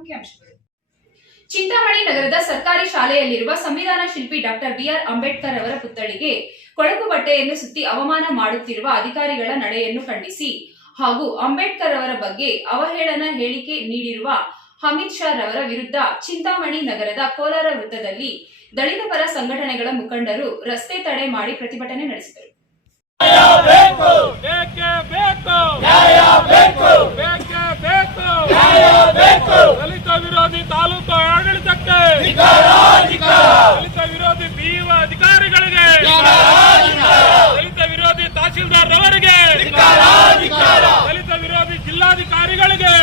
ಮುಖ್ಯಾಂಶಗಳು. ಚಿಂತಾಮಣಿ ನಗರದ ಸರ್ಕಾರಿ ಶಾಲೆಯಲ್ಲಿರುವ ಸಂವಿಧಾನ ಶಿಲ್ಪಿ ಡಾಕ್ಟರ್ ಬಿಆರ್ ಅಂಬೇಡ್ಕರ್ ಅವರ ಪುತ್ಥಳಿಗೆ ಕೊಳಕು ಬಟ್ಟೆಯನ್ನು ಸುತ್ತಿ ಅವಮಾನ ಮಾಡುತ್ತಿರುವ ಅಧಿಕಾರಿಗಳ ನಡೆಯನ್ನು ಖಂಡಿಸಿ ಹಾಗೂ ಅಂಬೇಡ್ಕರ್ ಅವರ ಬಗ್ಗೆ ಅವಹೇಳನ ಹೇಳಿಕೆ ನೀಡಿರುವ ಅಮಿತ್ ಶಾ ರವರ ವಿರುದ್ಧ ಚಿಂತಾಮಣಿ ನಗರದ ಕೋಲಾರ ವೃತ್ತದಲ್ಲಿ ದಲಿತ ಪರ ಸಂಘಟನೆಗಳ ಮುಖಂಡರು ರಸ್ತೆ ತಡೆ ಮಾಡಿ ಪ್ರತಿಭಟನೆ ನಡೆಸಿದರು ಬೇಕೇ ಬೇಕು ನ್ಯಾಯ ಬೇಕು ಬೇಕೇ ಬೇಕು ನ್ಯಾಯ ಬೇಕು ದಲಿತ ವಿರೋಧಿ ತಾಲೂಕು ಆಡಳಿತಕ್ಕೆ ದಲಿತ ವಿರೋಧಿ ಬಿಇಒ ಅಧಿಕಾರಿಗಳಿಗೆ ದಲಿತ ವಿರೋಧಿ ತಹಸೀಲ್ದಾರ್ ರವರಿಗೆ ದಲಿತ ವಿರೋಧಿ ಜಿಲ್ಲಾಧಿಕಾರಿಗಳಿಗೆ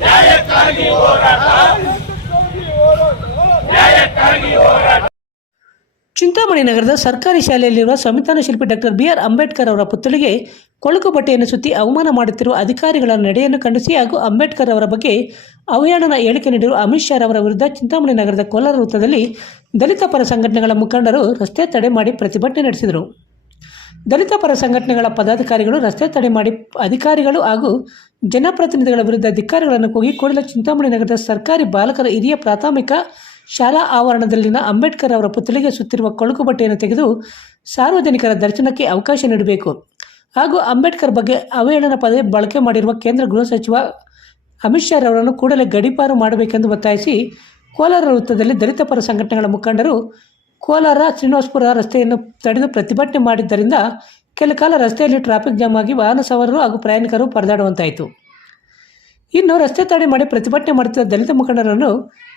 ನ್ಯಾಯಕ್ಕಾಗಿ ಹೋರಾಟ ನ್ಯಾಯಕ್ಕಾಗಿ ಹೋರಾಟ ಚಿಂತಾಮಣಿ ನಗರದ ಸರ್ಕಾರಿ ಶಾಲೆಯಲ್ಲಿರುವ ಸಂವಿಧಾನ ಶಿಲ್ಪಿ ಡಾಕ್ಟರ್ ಬಿಆರ್ ಅಂಬೇಡ್ಕರ್ ಅವರ ಪುತ್ಥಳಿಗೆ ಕೊಳಕು ಬಟ್ಟೆಯನ್ನು ಸುತ್ತಿ ಅವಮಾನ ಮಾಡುತ್ತಿರುವ ಅಧಿಕಾರಿಗಳ ನಡೆಯನ್ನು ಖಂಡಿಸಿ ಹಾಗೂ ಅಂಬೇಡ್ಕರ್ ಅವರ ಬಗ್ಗೆ ಅವಹೇಳನ ಹೇಳಿಕೆ ನೀಡಿರುವ ಅಮಿತ್ ಶಾ ಅವರ ವಿರುದ್ಧ ಚಿಂತಾಮಣಿ ನಗರದ ಕೋಲಾರ ವೃತ್ತದಲ್ಲಿ ದಲಿತ ಪರ ಸಂಘಟನೆಗಳ ಮುಖಂಡರು ರಸ್ತೆ ತಡೆ ಮಾಡಿ ಪ್ರತಿಭಟನೆ ನಡೆಸಿದರು. ದಲಿತ ಪರ ಸಂಘಟನೆಗಳ ಪದಾಧಿಕಾರಿಗಳು ರಸ್ತೆ ತಡೆ ಮಾಡಿ ಅಧಿಕಾರಿಗಳು ಹಾಗೂ ಜನಪ್ರತಿನಿಧಿಗಳ ವಿರುದ್ಧ ಧಿಕ್ಕಾರಗಳನ್ನು ಕೂಗಿ ಕೂಡಲೇ ಚಿಂತಾಮಣಿ ನಗರದ ಸರ್ಕಾರಿ ಬಾಲಕರ ಹಿರಿಯ ಪ್ರಾಥಮಿಕ ಶಾಲಾ ಆವರಣದಲ್ಲಿನ ಅಂಬೇಡ್ಕರ್ ಅವರ ಪುತ್ಥಳಿಗೆ ಸುತ್ತಿರುವ ಕೊಳಕು ಬಟ್ಟೆಯನ್ನು ತೆಗೆದು ಸಾರ್ವಜನಿಕರ ದರ್ಶನಕ್ಕೆ ಅವಕಾಶ ನೀಡಬೇಕು. ಹಾಗೂ ಅಂಬೇಡ್ಕರ್ ಬಗ್ಗೆ ಅವಹೇಳನ ಪದೇ ಬಳಕೆ ಮಾಡಿರುವ ಕೇಂದ್ರ ಗೃಹ ಸಚಿವ ಅಮಿತ್ ಶಾ ಅವರನ್ನು ಕೂಡಲೇ ಗಡೀಪಾರು ಮಾಡಬೇಕೆಂದು ಒತ್ತಾಯಿಸಿ ಕೋಲಾರ ವೃತ್ತದಲ್ಲಿ ದಲಿತ ಪರ ಸಂಘಟನೆಗಳ ಮುಖಂಡರು ಕೋಲಾರ ಶ್ರೀನಿವಾಸಪುರ ರಸ್ತೆಯನ್ನು ತಡೆದು ಪ್ರತಿಭಟನೆ ಮಾಡಿದ್ದರಿಂದ ಕೆಲ ಕಾಲ ರಸ್ತೆಯಲ್ಲಿ ಟ್ರಾಫಿಕ್ ಜಾಮ್ ಆಗಿ ವಾಹನ ಸವಾರರು ಹಾಗೂ ಪ್ರಯಾಣಿಕರು ಪರದಾಡುವಂತಾಯಿತು. ಇನ್ನು ರಸ್ತೆ ತಡೆ ಮಾಡಿ ಪ್ರತಿಭಟನೆ ಮಾಡುತ್ತಿದ್ದ ದಲಿತ ಮುಖಂಡರನ್ನು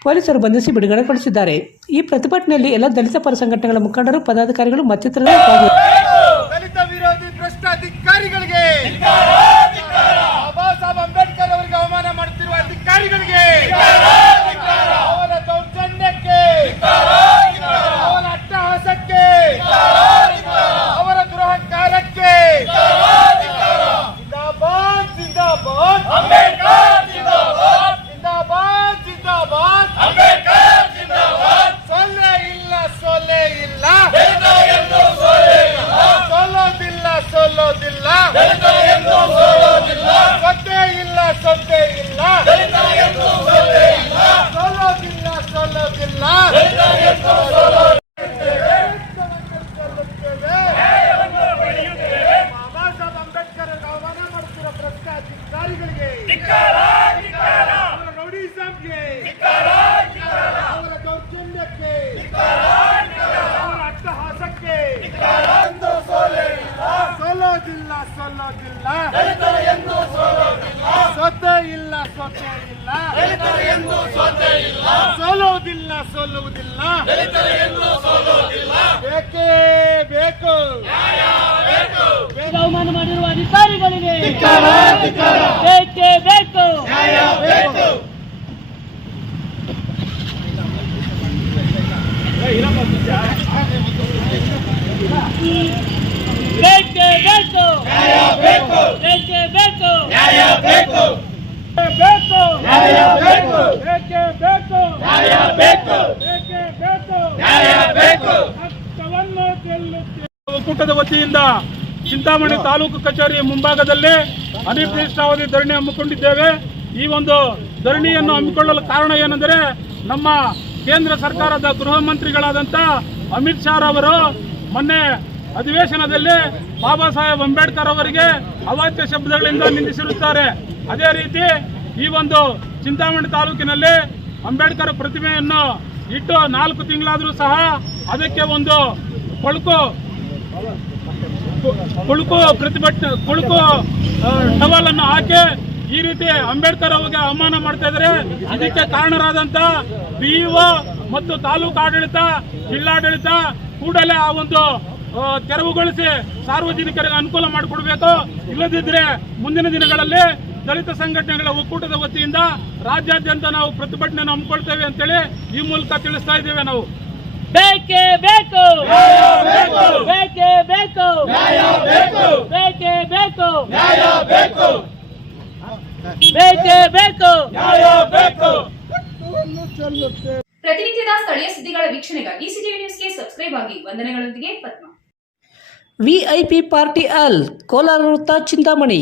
ಪೊಲೀಸರು ಬಂಧಿಸಿ ಬಿಡುಗಡೆಗೊಳಿಸಿದ್ದಾರೆ ಈ ಪ್ರತಿಭಟನೆಯಲ್ಲಿ ಎಲ್ಲ ದಲಿತ ಪರ ಸಂಘಟನೆಗಳ ಮುಖಂಡರು, ಪದಾಧಿಕಾರಿಗಳು ಮತ್ತಿತರರು. ದಲಿತ ವಿರೋಧಿ ಭ್ರಷ್ಟಾಧಿಕಾರಿಗಳಿಗೆ, ಬಾಬಾ ಸಾಹೇಬ್ ಅಂಬೇಡ್ಕರ್ ಅವರಿಗೆ ಅವಮಾನ ಮಾಡುತ್ತಿರುವ ಅಧಿಕಾರಿಗಳಿಗೆ, ಅವರ ದೌರ್ಜನ್ಯಕ್ಕೆ, ಅವರ ಅಟ್ಟಹಾಸಕ್ಕೆ, ಅವರ ದುರಹಂಕಾರಕ್ಕೆ ಜಿಂದಾಬಾದ್ ಜಿಂದಾಬಾದ್ ಅಂಬೇಡ್ಕರ್ ಜಿಂದಾಬಾದ್ ಜಿಂದಾಬಾದ್ ಜಿಂದಾಬಾದ್ ಅಂಬೇಡ್ಕರ್ ಜಿಂದಾಬಾದ್ ಸೊಲ್ಲೆ ಇಲ್ಲ ಸೊಲ್ಲೆ ಇಲ್ಲ ಸೋಲೋದಿಲ್ಲ ಸೋಲೋದಿಲ್ಲ ಸೊತ್ತೆ ಇಲ್ಲ ಸೊತ್ತೆ ಇಲ್ಲ ಸೋಲೋದಿಲ್ಲ ಸೋಲೋದಿಲ್ಲ ಬಾಬಾ ಸಾಹೇಬ್ ಅಂಬೇಡ್ಕರ್ ಅವರಿಗೆ ಅವಮಾನ ಮಾಡುತ್ತಿರೋ ಭ್ರಷ್ಟಾಧಿಕಾರಿಗಳಿಗೆ ಅವರ ರೌಡಿಸಂಗೆ ಅವರ ದೌರ್ಜನ್ಯಕ್ಕೆ ಅವರ ಅಟ್ಟಹಾಸಕ್ಕೆ ಸೋಲೋದಿಲ್ಲ ಸೋಲೋದಿಲ್ಲ ಸೊತ್ತೆ ಇಲ್ಲ ಸೊತ್ತೆ ಇಲ್ಲ. ಸೋಲುವುದಿಲ್ಲ ಸೋಲುವುದಿಲ್ಲ. ಬೇಕೇ ಬೇಕು. ಅವಮಾನ ಮಾಡಿರುವ ಅಧಿಕಾರಿಗಳಿಗೆ ಬೇಕೇ ಬೇಕು. ಬೇಕೇ. ಬೇಕು ಬೇಕೇ. ಬೇಕು ಬೇಕು. ಗೆಲ್ಲುತ್ತೇವೆ. ಒಕ್ಕೂಟದ ವತಿಯಿಂದ ಚಿಂತಾಮಣಿ ತಾಲೂಕು ಕಚೇರಿ ಮುಂಭಾಗದಲ್ಲಿ ಅನಿರ್ದಿಷ್ಟಾವಧಿ ಧರಣಿ ಹಮ್ಮಿಕೊಂಡಿದ್ದೇವೆ. ಈ ಒಂದು ಧರಣಿಯನ್ನು ಹಮ್ಮಿಕೊಳ್ಳಲು ಕಾರಣ ಏನೆಂದರೆ ನಮ್ಮ ಕೇಂದ್ರ ಸರ್ಕಾರದ ಗೃಹ ಮಂತ್ರಿಗಳಾದಂಥ ಅಮಿತ್ ಶಾ ಅವರು ಮೊನ್ನೆ ಅಧಿವೇಶನದಲ್ಲಿ ಬಾಬಾ ಸಾಹೇಬ್ ಅಂಬೇಡ್ಕರ್ ಅವರಿಗೆ ಅವಾಚ್ಯ ಶಬ್ದಗಳಿಂದ ನಿಂದಿಸಿರುತ್ತಾರೆ. ಅದೇ ರೀತಿ ಈ ಒಂದು ಚಿಂತಾಮಣಿ ತಾಲೂಕಿನಲ್ಲಿ ಅಂಬೇಡ್ಕರ್ ಪ್ರತಿಮೆಯನ್ನು ಇಟ್ಟು ನಾಲ್ಕು ತಿಂಗಳಾದರೂ ಸಹ ಅದಕ್ಕೆ ಒಂದು ಕೊಳಕು, ಕುಳುಕು ಪ್ರತಿಭಟನೆ, ಕುಳುಕು ಟವಲ್ ಹಾಕಿ ಈ ರೀತಿ ಅಂಬೇಡ್ಕರ್ ಅವರಿಗೆ ಅವಮಾನ ಮಾಡ್ತಾ ಅದಕ್ಕೆ ಇದಕ್ಕೆ ಕಾರಣರಾದಂತ ಬಿಇಒ ಮತ್ತು ತಾಲೂಕು ಆಡಳಿತ, ಜಿಲ್ಲಾಡಳಿತ ಕೂಡಲೇ ಆ ಒಂದು ತೆರವುಗೊಳಿಸಿ ಸಾರ್ವಜನಿಕರಿಗೆ ಅನುಕೂಲ ಮಾಡಿಕೊಡ್ಬೇಕು. ಇಲ್ಲದಿದ್ದರೆ ಮುಂದಿನ ದಿನಗಳಲ್ಲಿ ದಲಿತ ಸಂಘಟನೆಗಳ ಒಕ್ಕೂಟದ ವತಿಯಿಂದ ರಾಜ್ಯಾದ್ಯಂತ ನಾವು ಪ್ರತಿಭಟನೆ ಹಮ್ಮಿಕೊಳ್ತೇವೆ ಅಂತೇಳಿ ಈ ಮೂಲಕ ತಿಳಿಸ್ತಾ ಇದ್ದೇವೆ ನಾವು. ಬೇಕೇ ಬೇಕು. ಬೇಕೇ. ಬೇಕು ಬೇಕೇ. ಬೇಕು. ಬೇಕೇ ಬೇಕು. ನ್ಯಾಯ ಬೇಕು. ಪ್ರತಿನಿತ್ಯದ ಸ್ಥಳೀಯ ಸುದ್ದಿಗಳ ವೀಕ್ಷಣೆಗಾಗಿ ಸಿಟಿವಿ ನ್ಯೂಸ್ಗೆ ಸಬ್ಸ್ಕ್ರೈಬ್ ಆಗಿ. ವಂದನೆಗಳೊಂದಿಗೆ ಪದ್ಮ. ವಿಐಪಿ ಪಾರ್ಟಿ ಅಲ್ ಕೋಲಾರ ವೃತ್ತ ಚಿಂತಾಮಣಿ.